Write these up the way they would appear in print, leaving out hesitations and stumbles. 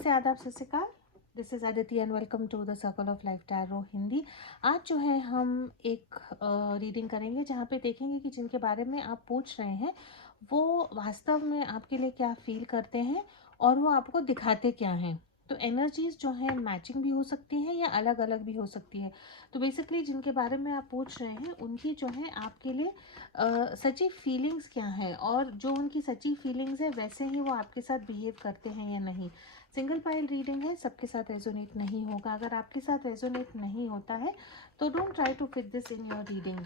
नमस्ते, आदाब, सत श्री अकाल। This is Aditi and welcome to the circle of life tarot Hindi. आज जो है हम एक रीडिंग करेंगे जहाँ पे देखेंगे कि जिनके बारे में आप पूछ रहे हैं वो वास्तव में आपके लिए क्या फील करते हैं और वो आपको दिखाते क्या हैं। तो एनर्जीज जो है मैचिंग भी हो सकती हैं या अलग अलग भी हो सकती है। तो बेसिकली जिनके बारे में आप पूछ रहे हैं उनकी जो है आपके लिए सच्ची फीलिंग्स क्या है, और जो उनकी सच्ची फीलिंग्स है वैसे ही वो आपके साथ बिहेव करते हैं या नहीं। सिंगल पाइल रीडिंग है, सबके साथ रेजोनेट नहीं होगा। अगर आपके साथ रेजोनेट नहीं होता है तो don't try to fit this in your reading.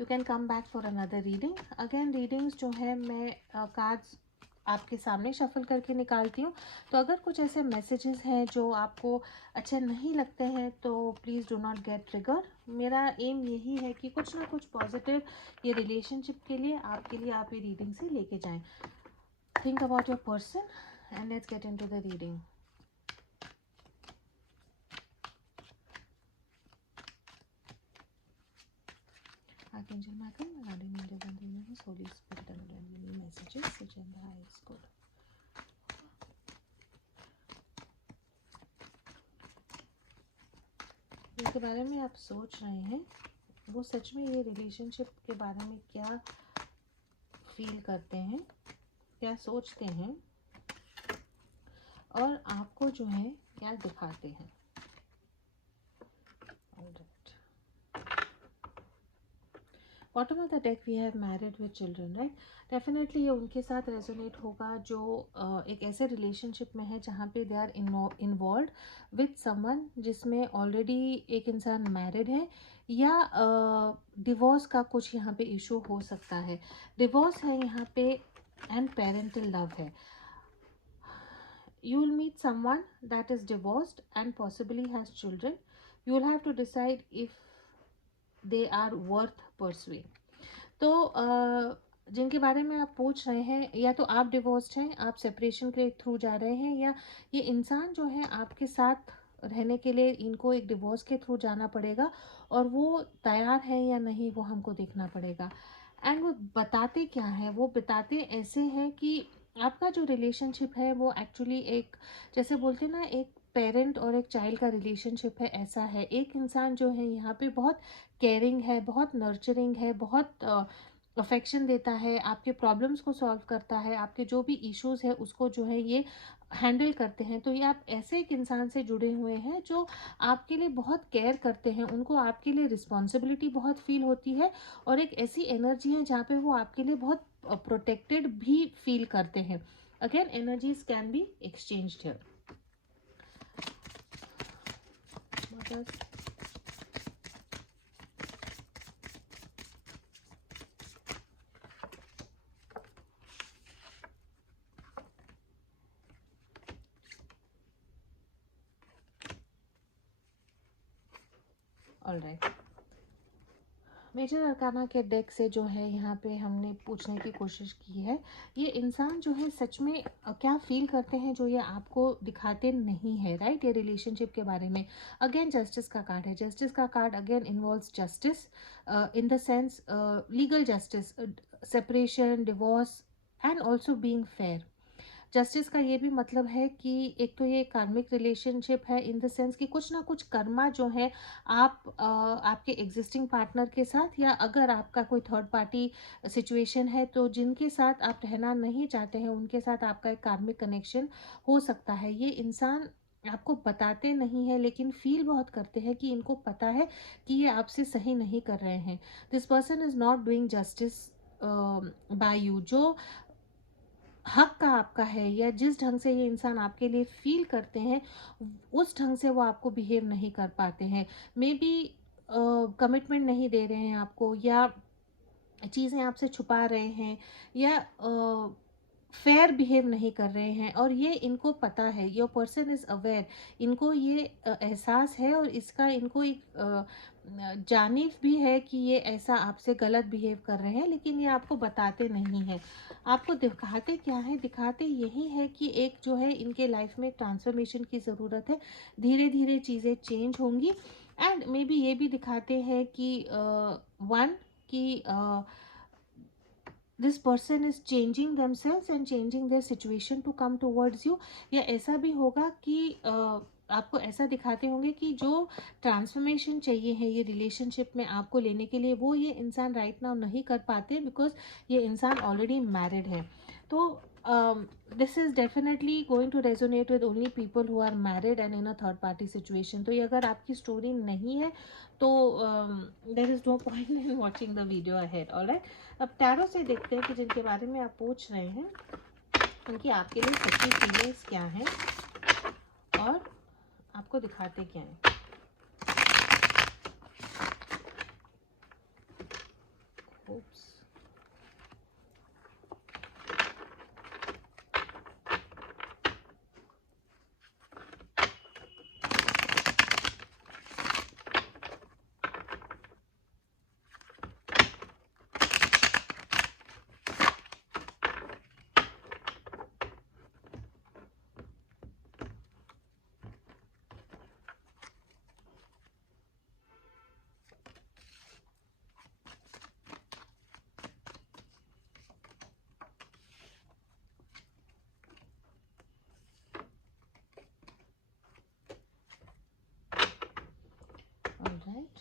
You can come back for another reading. Again readings जो है मैं कार्ड्स आपके सामने शफल करके निकालती हूँ। तो अगर कुछ ऐसे मैसेजेस हैं जो आपको अच्छे नहीं लगते हैं तो please do not gate trigger. मेरा एम यही है कि कुछ ना कुछ पॉजिटिव ये रिलेशनशिप के लिए आपके लिए आप ये रीडिंग से लेके जाएं। Think about your person and let's get into the reading. Archangel Michael, Guardian Angels and the Universe, Holy Spirit and the messages which in the highest good. जिनके बारे में आप सोच रहे हैं वो सच में ये रिलेशनशिप के बारे में क्या फील करते हैं, क्या सोचते हैं और आपको जो है क्या दिखाते हैं। Bottom of the deck we have married with children, right. Definitely ये उनके साथ रेजोनेट होगा जो एक ऐसे रिलेशनशिप में है जहाँ पे they are involved with someone जिसमें ऑलरेडी एक इंसान मैरिड है या डिवोर्स का कुछ यहाँ पे इशू हो सकता है। डिवोर्स है यहाँ पे एंड पेरेंटल लव है। You will meet someone that is divorced and possibly has children. You will have to decide if they are worth pursuing. तो जिनके बारे में आप पूछ रहे हैं या तो आप डिवोर्स्ड हैं, आप सेपरेशन के थ्रू जा रहे हैं, या ये इंसान जो है आपके साथ रहने के लिए इनको एक डिवोर्स के थ्रू जाना पड़ेगा और वो तैयार है या नहीं वो हमको देखना पड़ेगा। एंड वो बताते क्या है, वो बताते ऐसे हैं कि आपका जो रिलेशनशिप है वो एक्चुअली एक, जैसे बोलते हैं ना, एक पेरेंट और एक चाइल्ड का रिलेशनशिप है, ऐसा है। एक इंसान जो है यहाँ पे बहुत केयरिंग है, बहुत नर्चरिंग है, बहुत अफेक्शन देता है, आपके प्रॉब्लम्स को सॉल्व करता है, आपके जो भी इश्यूज़ है उसको जो है ये हैंडल करते हैं। तो ये आप ऐसे एक इंसान से जुड़े हुए हैं जो आपके लिए बहुत केयर करते हैं, उनको आपके लिए रिस्पॉन्सिबिलिटी बहुत फील होती है और एक ऐसी एनर्जी है जहाँ पे वो आपके लिए बहुत प्रोटेक्टेड भी फील करते हैं। Again energies can be exchanged here. Alright, major arcana के डेक से जो है यहाँ पे हमने पूछने की कोशिश की है ये इंसान जो है सच में क्या फील करते हैं जो ये आपको दिखाते नहीं है, राइट। ये रिलेशनशिप के बारे में। अगेन जस्टिस का कार्ड है। जस्टिस का card again involves justice in the sense legal justice, separation, divorce and also being fair. Justice का ये भी मतलब है कि एक तो ये कार्मिक रिलेशनशिप है इन द सेंस कि कुछ ना कुछ कर्मा जो है आप आपके एग्जिस्टिंग पार्टनर के साथ, या अगर आपका कोई थर्ड पार्टी सिचुएशन है तो जिनके साथ आप रहना नहीं चाहते हैं उनके साथ आपका एक कार्मिक कनेक्शन हो सकता है। ये इंसान आपको बताते नहीं है लेकिन फील बहुत करते हैं कि इनको पता है कि ये आपसे सही नहीं कर रहे हैं। This person is not doing justice by you. जो हक का आपका है या जिस ढंग से ये इंसान आपके लिए फील करते हैं उस ढंग से वो आपको बिहेव नहीं कर पाते हैं। मे बी कमिटमेंट नहीं दे रहे हैं आपको, या चीज़ें आपसे छुपा रहे हैं, या फेयर बिहेव नहीं कर रहे हैं, और ये इनको पता है। Your person is aware. इनको ये एहसास है और इसका इनको एक जानिफ भी है कि ये ऐसा आपसे गलत बिहेव कर रहे हैं, लेकिन ये आपको बताते नहीं हैं। आपको दिखाते क्या है? दिखाते यही है कि एक जो है इनके लाइफ में ट्रांसफॉर्मेशन की ज़रूरत है, धीरे धीरे चीज़ें चेंज होंगी। एंड मे बी ये भी दिखाते हैं कि वन कि this person is changing themselves and changing their situation to come towards you. या ऐसा भी होगा कि आपको ऐसा दिखाते होंगे कि जो ट्रांसफॉर्मेशन चाहिए है ये रिलेशनशिप में आपको लेने के लिए, वो ये इंसान राइट नाउ नहीं कर पाते, बिकॉज ये इंसान ऑलरेडी मैरिड है। तो this is definitely going to resonate with only people who are married and in a third party situation. तो ये अगर आपकी स्टोरी नहीं है तो there is no point in watching the video ahead. Alright, अब टैरो से देखते हैं कि जिनके बारे में आप पूछ रहे हैं उनकी आपके लिए सच्ची फीलिंग्स क्या हैं और आपको दिखाते क्या हैं। Oops. All right.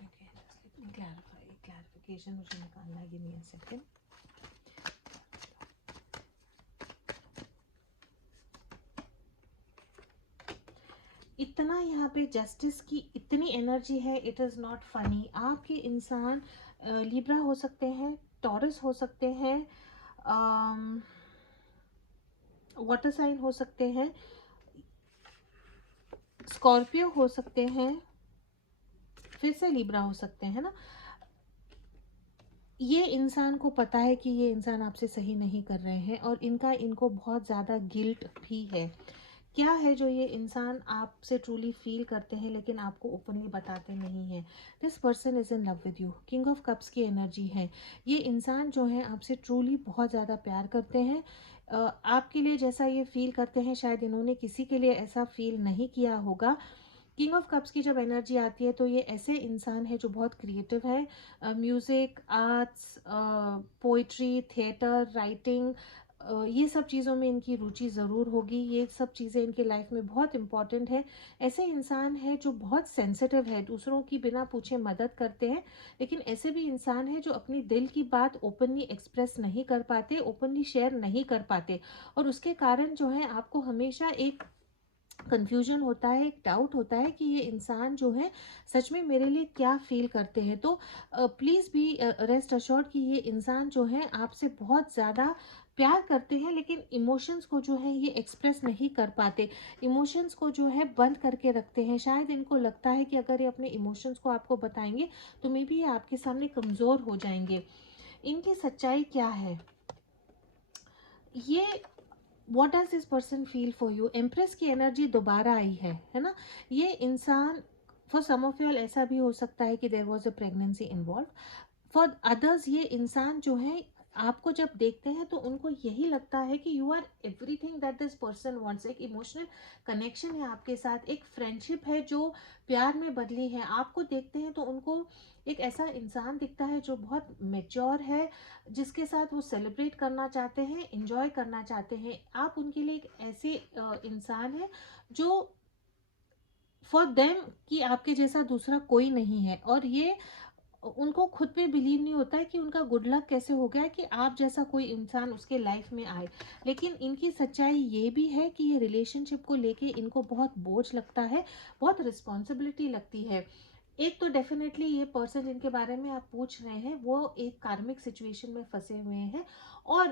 Okay, just let me clarify. Clarification मुझे निकालना है, give me a second. इतना यहाँ पे जस्टिस की इतनी एनर्जी है, इट इज़ नॉट फनी। आपके इंसान लिब्रा हो सकते हैं, टॉरस हो सकते हैं, वाटर साइन हो सकते हैं, स्कॉर्पियो हो सकते हैं, फिर से लिब्रा हो सकते हैं ना। ये इंसान को पता है कि ये इंसान आपसे सही नहीं कर रहे हैं और इनको बहुत ज़्यादा गिल्ट भी है। क्या है जो ये इंसान आपसे ट्रूली फील करते हैं लेकिन आपको ओपनली बताते नहीं हैं। This person is in love with you, king of cups की एनर्जी है। ये इंसान जो है आपसे ट्रूली बहुत ज़्यादा प्यार करते हैं। आपके लिए जैसा ये फील करते हैं शायद इन्होंने किसी के लिए ऐसा फील नहीं किया होगा। किंग ऑफ कप्स की जब एनर्जी आती है तो ये ऐसे इंसान है जो बहुत क्रिएटिव है। Music, arts, poetry, theatre, writing, ये सब चीज़ों में इनकी रुचि ज़रूर होगी। ये सब चीज़ें इनके लाइफ में बहुत इम्पॉर्टेंट है। ऐसे इंसान है जो बहुत सेंसिटिव है, दूसरों की बिना पूछे मदद करते हैं, लेकिन ऐसे भी इंसान है जो अपनी दिल की बात ओपनली एक्सप्रेस नहीं कर पाते, ओपनली शेयर नहीं कर पाते, और उसके कारण जो है आपको हमेशा एक कन्फ्यूजन होता है, एक डाउट होता है कि ये इंसान जो है सच में मेरे लिए क्या फ़ील करते हैं। तो प्लीज़ बी रेस्ट अश्योर्ड कि ये इंसान जो है आपसे बहुत ज़्यादा प्यार करते हैं, लेकिन इमोशंस को जो है ये एक्सप्रेस नहीं कर पाते, इमोशंस को जो है बंद करके रखते हैं। शायद इनको लगता है कि अगर ये अपने इमोशंस को आपको बताएंगे तो मे बी ये आपके सामने कमज़ोर हो जाएंगे। इनकी सच्चाई क्या है, ये what does this person feel for you. Empress की एनर्जी दोबारा आई है ना। ये इंसान, फॉर सम ऑफ यू ऐसा भी हो सकता है कि there was a pregnancy involve. For others ये इंसान जो है आपको जब देखते हैं तो उनको यही लगता है कि you are everything that this person wants. एक इमोशनल कनेक्शन है आपके साथ, एक फ्रेंडशिप है जो प्यार में बदली है। आपको देखते हैं तो उनको एक ऐसा इंसान दिखता है जो बहुत मेच्योर है, जिसके साथ वो सेलिब्रेट करना चाहते हैं, इंजॉय करना चाहते हैं। आप उनके लिए एक ऐसे इंसान है जो फॉर देम कि आपके जैसा दूसरा कोई नहीं है, और ये उनको खुद पे बिलीव नहीं होता है कि उनका गुड लक कैसे हो गया है कि आप जैसा कोई इंसान उसके लाइफ में आए। लेकिन इनकी सच्चाई ये भी है कि ये रिलेशनशिप को लेके इनको बहुत बोझ लगता है, बहुत रिस्पॉन्सिबिलिटी लगती है। एक तो डेफिनेटली ये पर्सन जिनके बारे में आप पूछ रहे हैं वो एक कार्मिक सिचुएशन में फंसे हुए हैं, और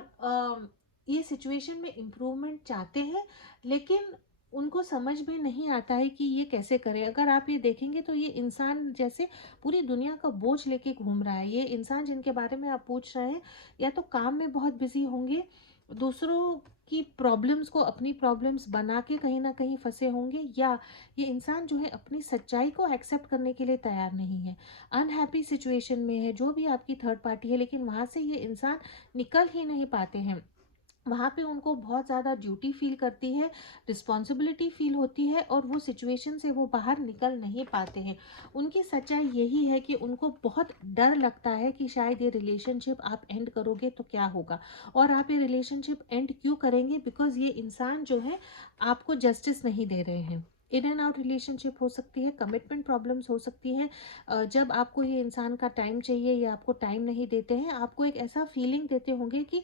ये सिचुएशन में इम्प्रूवमेंट चाहते हैं, लेकिन उनको समझ में नहीं आता है कि ये कैसे करें। अगर आप ये देखेंगे तो ये इंसान जैसे पूरी दुनिया का बोझ लेके घूम रहा है। ये इंसान जिनके बारे में आप पूछ रहे हैं, या तो काम में बहुत बिजी होंगे, दूसरों की प्रॉब्लम्स को अपनी प्रॉब्लम्स बना के कहीं ना कहीं फंसे होंगे, या ये इंसान जो है अपनी सच्चाई को एक्सेप्ट करने के लिए तैयार नहीं है, अनहैप्पी सिचुएशन में है, जो भी आपकी थर्ड पार्टी है, लेकिन वहाँ से ये इंसान निकल ही नहीं पाते हैं। वहाँ पे उनको बहुत ज़्यादा ड्यूटी फील करती है, रिस्पॉन्सिबिलिटी फील होती है, और वो सिचुएशन से वो बाहर निकल नहीं पाते हैं। उनकी सच्चाई यही है कि उनको बहुत डर लगता है कि शायद ये रिलेशनशिप आप एंड करोगे तो क्या होगा, और आप ये रिलेशनशिप एंड क्यों करेंगे, बिकॉज ये इंसान जो है आपको जस्टिस नहीं दे रहे हैं। इन एंड आउट रिलेशनशिप हो सकती है, कमिटमेंट प्रॉब्लम्स हो सकती हैं, जब आपको ये इंसान का टाइम चाहिए या आपको टाइम नहीं देते हैं, आपको एक ऐसा फीलिंग देते होंगे कि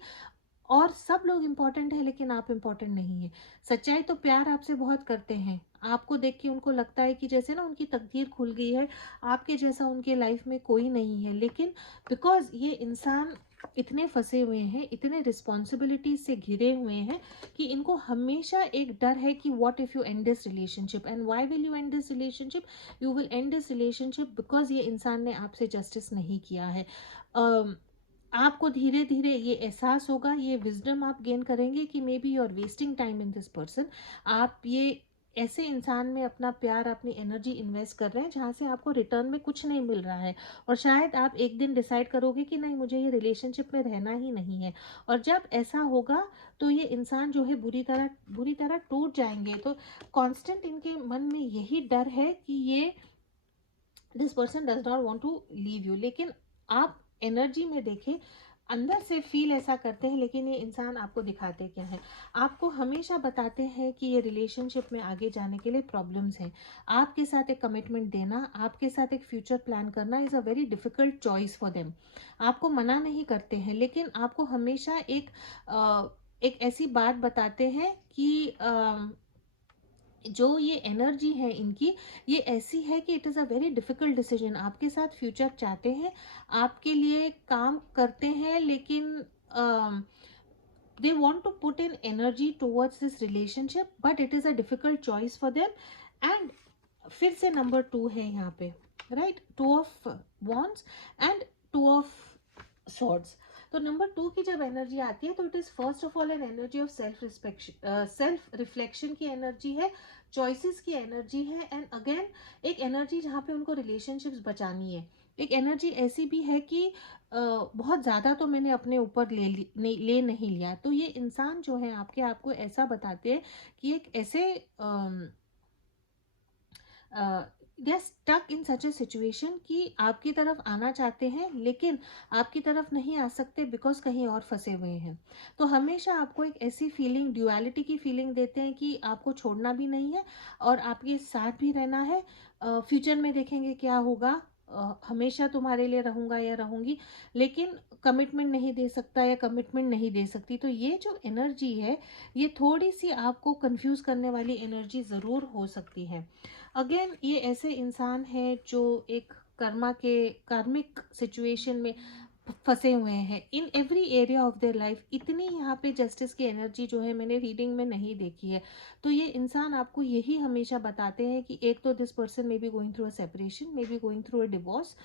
और सब लोग इम्पोर्टेंट है लेकिन आप इम्पोर्टेंट नहीं है। सच्चाई तो प्यार आपसे बहुत करते हैं, आपको देख के उनको लगता है कि जैसे ना उनकी तकदीर खुल गई है, आपके जैसा उनके लाइफ में कोई नहीं है, लेकिन बिकॉज ये इंसान इतने फंसे हुए हैं, इतने रिस्पॉन्सिबिलिटीज से घिरे हुए हैं, कि इनको हमेशा एक डर है कि what if you and this relationship, and why will you and this relationship, you will and this relationship because ये इंसान ने आपसे जस्टिस नहीं किया है। आपको धीरे धीरे ये एहसास होगा, ये विजडम आप गेन करेंगे कि maybe you are wasting time in this person. आप ये ऐसे इंसान में अपना प्यार, अपनी एनर्जी इन्वेस्ट कर रहे हैं जहाँ से आपको रिटर्न में कुछ नहीं मिल रहा है, और शायद आप एक दिन डिसाइड करोगे कि नहीं, मुझे ये रिलेशनशिप में रहना ही नहीं है। और जब ऐसा होगा तो ये इंसान जो है बुरी तरह टूट जाएंगे। तो कांस्टेंट इनके मन में यही डर है कि ये this person does not want to leave you, लेकिन आप एनर्जी में देखें, अंदर से फील ऐसा करते हैं, लेकिन ये इंसान आपको दिखाते क्या है, आपको हमेशा बताते हैं कि ये रिलेशनशिप में आगे जाने के लिए प्रॉब्लम्स हैं। आपके साथ एक कमिटमेंट देना, आपके साथ एक फ्यूचर प्लान करना is a very difficult choice for them. आपको मना नहीं करते हैं, लेकिन आपको हमेशा एक ऐसी बात बताते हैं कि जो ये एनर्जी है इनकी, ये ऐसी है कि it is a very difficult decision. आपके साथ फ्यूचर चाहते हैं, आपके लिए काम करते हैं, लेकिन they want to put in energy towards this relationship, but it is a difficult choice for them. And फिर से नंबर 2 है यहाँ पे, right, 2 of wands and 2 of swords. तो नंबर 2 की जब एनर्जी आती है तो it is first of all an energy of self reflection की एनर्जी है, चॉइसेस की एनर्जी है, एंड अगेन एक एनर्जी जहाँ पे उनको रिलेशनशिप्स बचानी है। एक एनर्जी ऐसी भी है कि बहुत ज़्यादा तो मैंने अपने ऊपर ले नहीं लिया। तो ये इंसान जो है आपको ऐसा बताते हैं कि एक ऐसे they are stuck in such a situation कि आपकी तरफ आना चाहते हैं, लेकिन आपकी तरफ नहीं आ सकते बिकॉज कहीं और फंसे हुए हैं। तो हमेशा आपको एक ऐसी फीलिंग, ड्युअलिटी की फीलिंग देते हैं कि आपको छोड़ना भी नहीं है और आपके साथ भी रहना है। फ्यूचर में देखेंगे क्या होगा, हमेशा तुम्हारे लिए रहूँगा या रहूँगी, लेकिन कमिटमेंट नहीं दे सकता या कमिटमेंट नहीं दे सकती। तो ये जो एनर्जी है, ये थोड़ी सी आपको कंफ्यूज करने वाली एनर्जी ज़रूर हो सकती है। अगेन ये ऐसे इंसान हैं जो एक कार्मिक सिचुएशन में फंसे हुए हैं in every area of their life. इतनी यहाँ पे जस्टिस की एनर्जी जो है मैंने रीडिंग में नहीं देखी है। तो ये इंसान आपको यही हमेशा बताते हैं कि एक तो this person may be going through a separation, may be going through a divorce,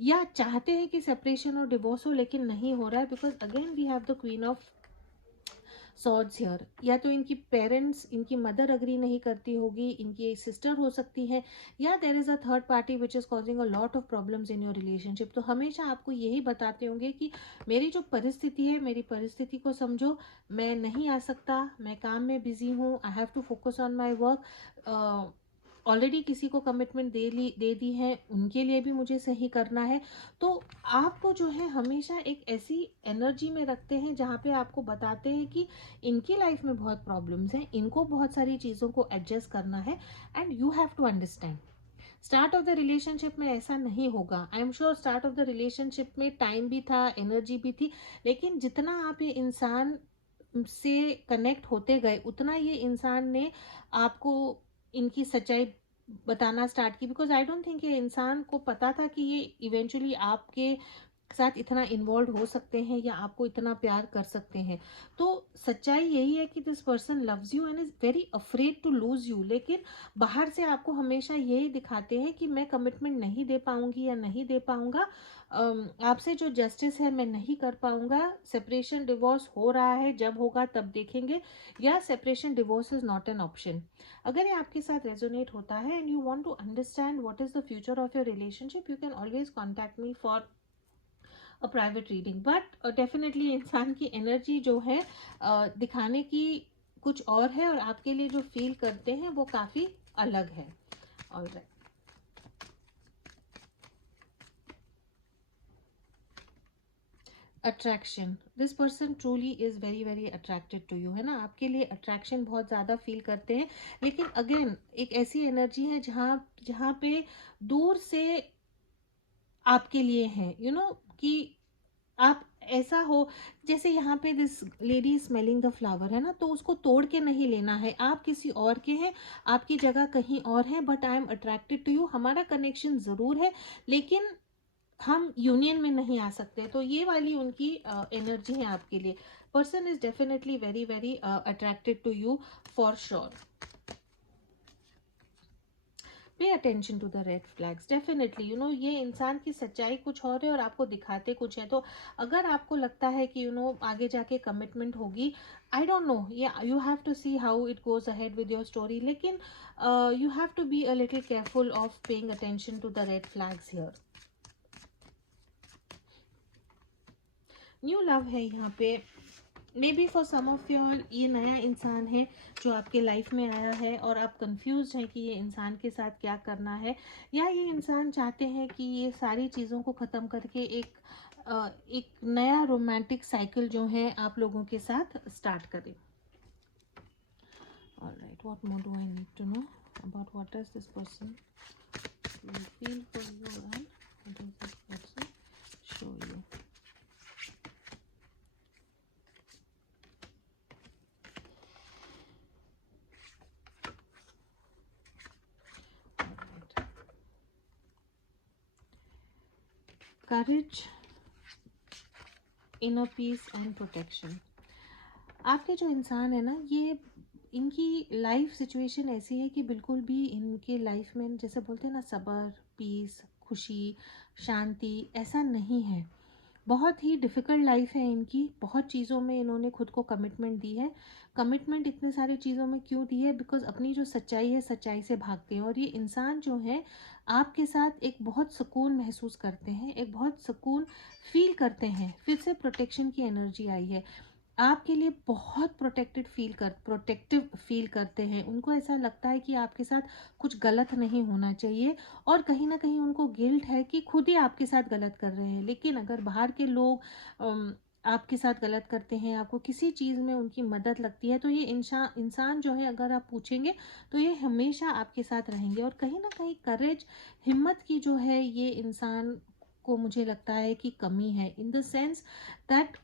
या चाहते हैं कि सेपरेशन और डिवोर्स हो लेकिन नहीं हो रहा है, because again we have the queen of swords here. या तो इनकी पेरेंट्स, इनकी मदर अग्री नहीं करती होगी, इनकी सिस्टर हो सकती है, या there is a third party which is causing a lot of problems in your relationship. तो हमेशा आपको यही बताते होंगे कि मेरी जो परिस्थिति है, मेरी परिस्थिति को समझो, मैं नहीं आ सकता, मैं काम में बिजी हूँ, I have to focus on my work, already किसी को कमिटमेंट दे दी है, उनके लिए भी मुझे सही करना है। तो आपको जो है हमेशा एक ऐसी एनर्जी में रखते हैं जहाँ पे आपको बताते हैं कि इनकी लाइफ में बहुत प्रॉब्लम्स हैं, इनको बहुत सारी चीज़ों को एडजस्ट करना है, and you have to understand. Start of the relationship में ऐसा नहीं होगा, I am sure start of the relationship में टाइम भी था, एनर्जी भी थी, लेकिन जितना आप ये इंसान से कनेक्ट होते गए, उतना ये इंसान ने आपको इनकी सच्चाई बताना स्टार्ट की। बिकॉज आई डोंट थिंक ये इंसान को पता था कि ये इवेंचुअली आपके साथ इतना इन्वॉल्व हो सकते हैं या आपको इतना प्यार कर सकते हैं। तो सच्चाई यही है कि this person loves you and is very afraid to lose you, लेकिन बाहर से आपको हमेशा यही दिखाते हैं कि मैं कमिटमेंट नहीं दे पाऊँगी या नहीं दे पाऊँगा, आपसे जो जस्टिस है मैं नहीं कर पाऊँगा, सेपरेशन डिवोर्स हो रहा है, जब होगा तब देखेंगे, या separation divorce is not an option. अगर ये आपके साथ रेजोनेट होता है and you want to understand what is the future of your relationship, you can always contact me for a private reading. But definitely इंसान की एनर्जी जो है दिखाने की कुछ और है, और आपके लिए जो फील करते हैं वो काफ़ी अलग है। Alright, attraction, this person truly is very very attracted to you, है ना, आपके लिए अट्रैक्शन बहुत ज़्यादा फील करते हैं। लेकिन अगेन एक ऐसी एनर्जी है जहाँ जहाँ पे दूर से आपके लिए है, कि आप ऐसा हो, जैसे यहाँ पे this lady smelling the flower, है ना, तो उसको तोड़ के नहीं लेना है, आप किसी और के हैं, आपकी जगह कहीं और है, but I am attracted to you, हमारा कनेक्शन ज़रूर है, लेकिन हम यूनियन में नहीं आ सकते। तो ये वाली उनकी एनर्जी है आपके लिए। Person is definitely very very attracted to you for sure. Pay attention to the red flags, definitely ये इंसान की सच्चाई कुछ और है और आपको दिखाते कुछ है। तो अगर आपको लगता है कि आगे जाके कमिटमेंट होगी, I don't know, you have to see how it goes ahead with your story, लेकिन you have to be a little careful of paying attention to the red flags here. New love है यहाँ पे, maybe for some of your ये नया इंसान है जो आपके लाइफ में आया है और आप कंफ्यूज हैं कि ये इंसान के साथ क्या करना है, या ये इंसान चाहते हैं कि ये सारी चीज़ों को ख़त्म करके एक नया रोमांटिक साइकिल जो है आप लोगों के साथ स्टार्ट करें। Alright, what more do I need to know about what does this person feel for you and what does this person show you. Courage, inner peace and protection. आपके जो इंसान है ना, ये इनकी लाइफ सिचुएशन ऐसी है कि बिल्कुल भी इनके लाइफ में जैसे बोलते हैं ना सब्र, पीस, खुशी, शांति, ऐसा नहीं है। बहुत ही डिफ़िकल्ट लाइफ है इनकी, बहुत चीज़ों में इन्होंने खुद को कमिटमेंट दी है। कमिटमेंट इतने सारी चीज़ों में क्यों दी है? बिकॉज़ अपनी जो सच्चाई है, सच्चाई से भागते हैं, और ये इंसान जो है आपके साथ एक बहुत सुकून महसूस करते हैं, एक बहुत सुकून फ़ील करते हैं। फिर से प्रोटेक्शन की एनर्जी आई है। आपके लिए बहुत प्रोटेक्टिव फील करते हैं। उनको ऐसा लगता है कि आपके साथ कुछ गलत नहीं होना चाहिए, और कहीं न कहीं उनको गिल्ट है कि खुद ही आपके साथ गलत कर रहे हैं। लेकिन अगर बाहर के लोग आपके साथ गलत करते हैं, आपको किसी चीज़ में उनकी मदद लगती है, तो ये इंसान जो है, अगर आप पूछेंगे तो ये हमेशा आपके साथ रहेंगे। और कहीं न कहीं करेज, हिम्मत की जो है, ये इंसान को मुझे लगता है कि कमी है, in the sense that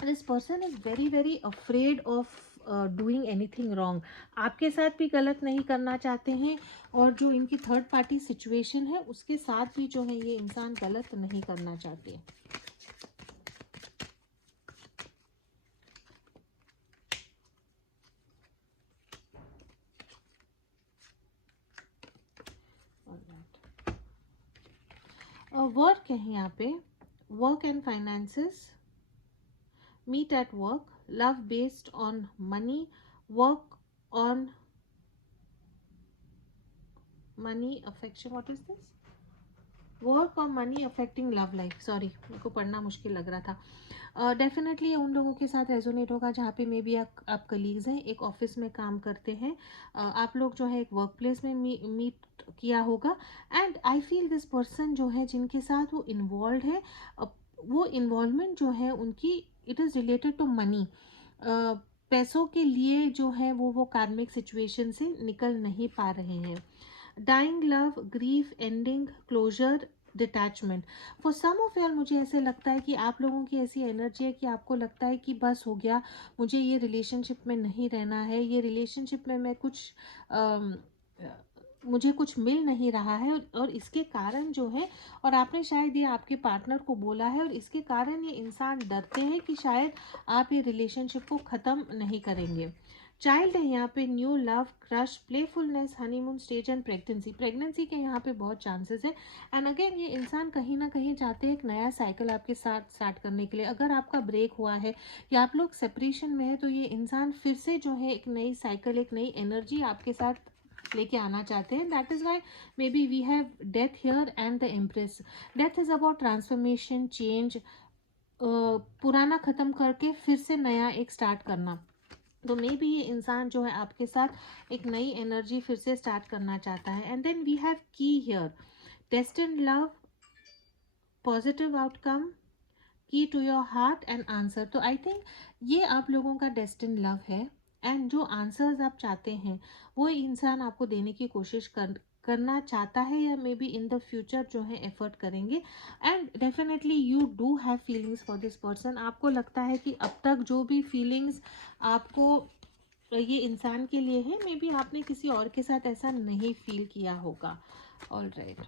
this person is very very afraid of doing anything wrong. आपके साथ भी गलत नहीं करना चाहते हैं, और जो इनकी थर्ड पार्टी सिचुएशन है उसके साथ भी जो है ये इंसान गलत नहीं करना चाहते। वर्क है यहाँ पे, work and finances, meet at work, love based on money, work on money, affection, what is this, work और money affecting love life, sorry मेरे को पढ़ना मुश्किल लग रहा था। डेफिनेटली उन लोगों के साथ रेजोनेट होगा जहाँ पे मे बी आप कलीग्स हैं, एक ऑफिस में काम करते हैं, आप लोग जो है एक वर्क प्लेस में मीट किया होगा, and I feel this person जो है जिनके साथ वो इन्वॉल्व है, वो इन्वॉल्वमेंट जो है उनकी, it is related to money. पैसों के लिए जो है वो कार्मिक सिचुएशन से निकल नहीं पा रहे हैं। Dying love, grief, ending, closure, detachment. For some of your मुझे ऐसे लगता है कि आप लोगों की ऐसी एनर्जी है कि आपको लगता है कि बस हो गया, मुझे ये रिलेशनशिप में नहीं रहना है, ये रिलेशनशिप में मैं कुछ मुझे कुछ मिल नहीं रहा है, और इसके कारण जो है, और आपने शायद ये आपके पार्टनर को बोला है, और इसके कारण ये इंसान डरते हैं कि शायद आप ये रिलेशनशिप को ख़त्म नहीं करेंगे। चाइल्ड है यहाँ पे, new love, crush, playfulness, honeymoon stage and pregnancy. Pregnancy के यहाँ पे बहुत चांसेस है। एंड अगेन ये इंसान कहीं ना कहीं चाहते हैं एक नया साइकिल आपके साथ स्टार्ट करने के लिए। अगर आपका ब्रेक हुआ है या आप लोग सेपरेशन में है, तो ये इंसान फिर से जो है एक नई साइकिल, एक नई एनर्जी आपके साथ लेके आना चाहते हैं। That is why maybe we have death here and the empress. Death is about transformation, change, पुराना ख़त्म करके फिर से नया एक स्टार्ट करना। तो मे बी ये इंसान जो है आपके साथ एक नई एनर्जी फिर से स्टार्ट करना चाहता है। And then we have key here, destined love, positive outcome, key to your heart and answer. तो आई थिंक ये आप लोगों का डेस्टिन लव है। एंड जो आंसर्स आप चाहते हैं वो इंसान आपको देने की कोशिश करना चाहता है, या may be in the future जो है एफर्ट करेंगे। And definitely you do have feelings for this person. आपको लगता है कि अब तक जो भी फीलिंग्स आपको ये इंसान के लिए है, मे बी आपने किसी और के साथ ऐसा नहीं फील किया होगा। All right.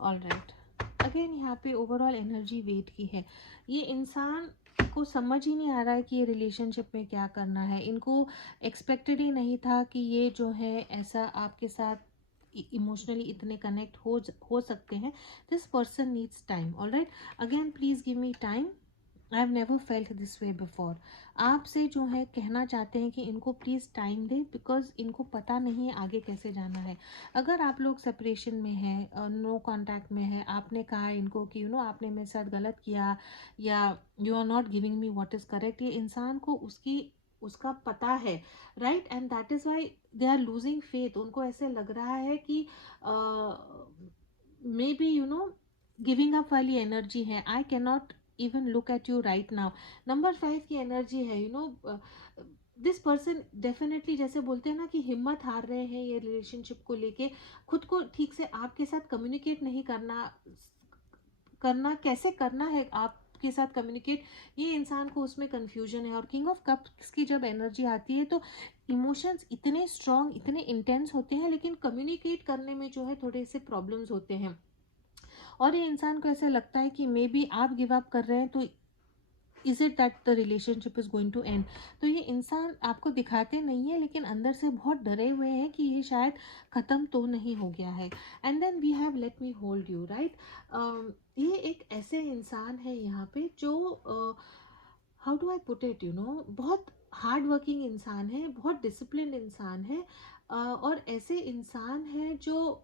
All right. Again यहाँ पे ओवरऑल एनर्जी वेट की है। ये इंसान को समझ ही नहीं आ रहा है कि ये रिलेशनशिप में क्या करना है। इनको एक्सपेक्टेड ही नहीं था कि ये जो है ऐसा आपके साथ इमोशनली इतने कनेक्ट हो सकते हैं। This person needs time. All right. Again please give me time, I have never felt this way before. आपसे जो है कहना चाहते हैं कि इनको प्लीज़ टाइम दें, बिकॉज इनको पता नहीं है आगे कैसे जाना है। अगर आप लोग सेपरेशन में हैं, नो कांटेक्ट में है, आपने कहा इनको कि आपने मेरे साथ गलत किया, या you are not giving me what is correct, ये इंसान को उसका पता है, right. And that is why they are losing faith. उनको ऐसे लग रहा है कि मे बी गिविंग अप वाली एनर्जी है। I can not even look at you right now. Number 5 की एनर्जी है। दिस पर्सन डेफिनेटली, जैसे बोलते हैं ना कि हिम्मत हार रहे हैं ये रिलेशनशिप को लेके, खुद को ठीक से आपके साथ कम्युनिकेट नहीं करना कैसे करना है आपके साथ कम्युनिकेट, ये इंसान को उसमें कंफ्यूजन है। और किंग ऑफ कप्स की जब एनर्जी आती है तो इमोशंस इतने स्ट्रांग, इतने इंटेंस होते हैं, लेकिन कम्युनिकेट करने में जो है थोड़े से प्रॉब्लम्स होते हैं। और ये इंसान को ऐसे लगता है कि मे बी आप गिव अप कर रहे हैं, तो is it that the relationship is going to end. तो ये इंसान आपको दिखाते नहीं है, लेकिन अंदर से बहुत डरे हुए हैं कि ये शायद ख़त्म तो नहीं हो गया है। And then we have let me hold you, right. ये एक ऐसे इंसान है यहाँ पे जो how do I put it, बहुत हार्ड वर्किंग इंसान है, बहुत डिसिप्लिन इंसान है। और ऐसे इंसान है जो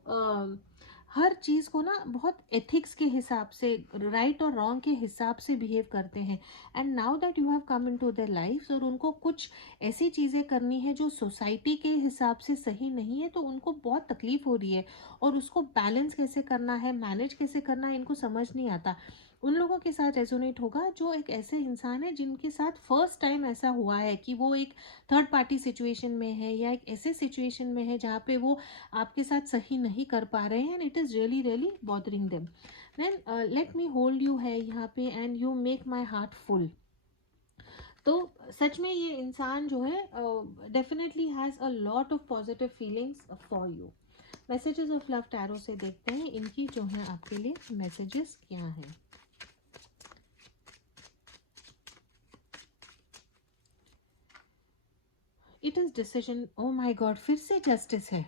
हर चीज़ को ना बहुत एथिक्स के हिसाब से, राइट और रॉन्ग के हिसाब से बिहेव करते हैं। And now that you have come in to their life, और उनको कुछ ऐसी चीज़ें करनी है जो सोसाइटी के हिसाब से सही नहीं है, तो उनको बहुत तकलीफ हो रही है। और उसको बैलेंस कैसे करना है, मैनेज कैसे करना है, इनको समझ नहीं आता। उन लोगों के साथ रेजोनेट होगा जो एक ऐसे इंसान है जिनके साथ फर्स्ट टाइम ऐसा हुआ है कि वो एक थर्ड पार्टी सिचुएशन में है, या एक ऐसे सिचुएशन में है जहाँ पे वो आपके साथ सही नहीं कर पा रहे हैं, and it is really really bothering them. Then let me hold you है यहाँ पे, and you make my heart full. तो सच में ये इंसान जो है definitely has a lot of positive feelings for you. Messages of love tarot से देखते हैं इनकी जो है आपके लिए मैसेजेस क्या हैं। It is decision. Oh my God, फिर से जस्टिस है।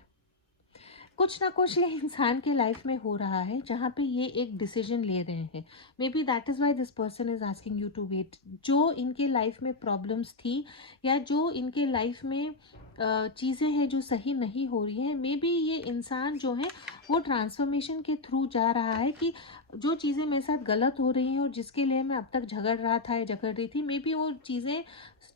कुछ ना कुछ ये इंसान के लाइफ में हो रहा है जहाँ पे ये एक डिसीजन ले रहे हैं। Maybe that is why this person is asking you to wait. जो इनके लाइफ में प्रॉब्लम्स थी, या जो इनके लाइफ में चीज़ें हैं जो सही नहीं हो रही हैं, मे बी ये इंसान जो है वो ट्रांसफॉर्मेशन के थ्रू जा रहा है कि जो चीज़ें मेरे साथ गलत हो रही हैं और जिसके लिए मैं अब तक झगड़ रहा था या झगड़ रही थी, मे बी वो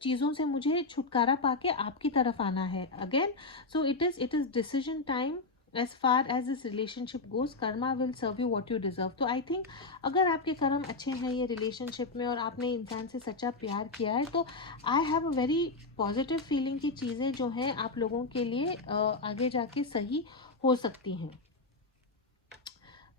चीज़ों से मुझे छुटकारा पाके आपकी तरफ आना है again. So it is decision time. As far as this relationship goes, karma will serve you what you deserve. तो आई थिंक अगर आपके कर्म अच्छे हैं ये रिलेशनशिप में और आपने इंसान से सच्चा प्यार किया है, तो I have a very positive feeling कि चीज़ें जो हैं आप लोगों के लिए आगे जाके सही हो सकती हैं।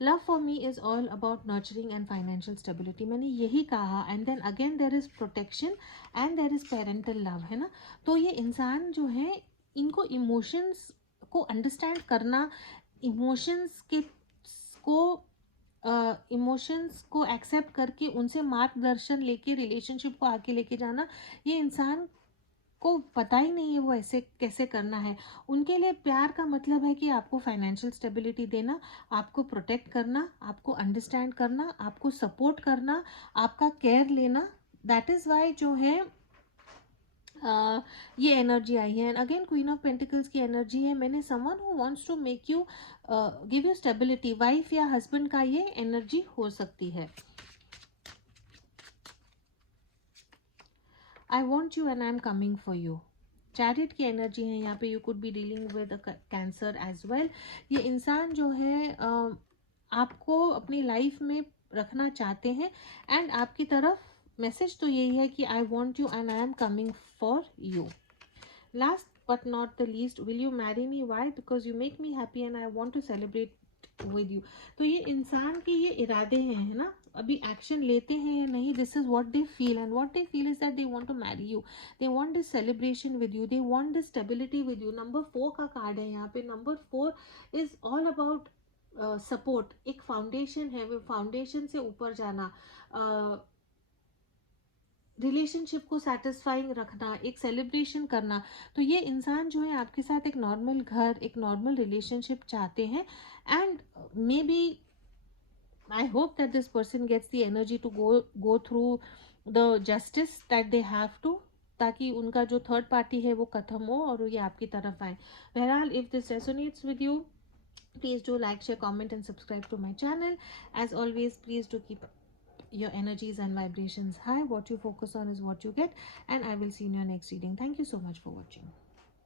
Love for me is all about nurturing and financial stability, मैंने यही कहा। And then again there is protection and there is parental love, है ना। तो ये इंसान जो है, इनको इमोशंस को अंडरस्टैंड करना, इमोशंस के को इमोशंस को एक्सेप्ट करके उनसे मार्गदर्शन लेके रिलेशनशिप को आगे लेके जाना, ये इंसान को पता ही नहीं है वो ऐसे कैसे करना है। उनके लिए प्यार का मतलब है कि आपको फाइनेंशियल स्टेबिलिटी देना, आपको प्रोटेक्ट करना, आपको अंडरस्टैंड करना, आपको सपोर्ट करना, आपका केयर लेना। दैट इज़ वाई जो है ये एनर्जी आई है। And again queen of pentacles की एनर्जी है। मैंने someone who wants to make you give you stability, wife या हस्बैंड का ये एनर्जी हो सकती है। I want you and I am coming for you, chariot की एनर्जी है यहाँ पे। You could be dealing with cancer as well. ये इंसान जो है आपको अपनी लाइफ में रखना चाहते हैं एंड आपकी तरफ मैसेज तो यही है कि आई want you and I am coming for you. Last but not the least, will you marry me? Why? Because you make me happy and I want to celebrate with you। तो ये इंसान के ये इरादे हैं, है ना, अभी एक्शन लेते हैं या नहीं, this is what they feel and what they feel is that they want to marry you, they want this celebration with you, they want this stability with you. Number 4 का कार्ड है यहाँ पे। Number 4 is all about support. एक foundation है, वो foundation से ऊपर जाना, रिलेशनशिप को सेटिस्फाइंग रखना, एक सेलिब्रेशन करना। तो ये इंसान जो है आपके साथ एक नॉर्मल घर, एक नॉर्मल रिलेशनशिप चाहते हैं। And maybe I hope that this person gets the energy to go through the justice that they have to, ताकि उनका जो थर्ड पार्टी है वो खत्म हो और ये आपकी तरफ आए। बहरहाल, if this resonates with you, please do like, share, comment and subscribe to my channel. As always, please do keep your energies and vibrations high. What you focus on is what you get, and I will see you in your next reading. Thank you so much for watching.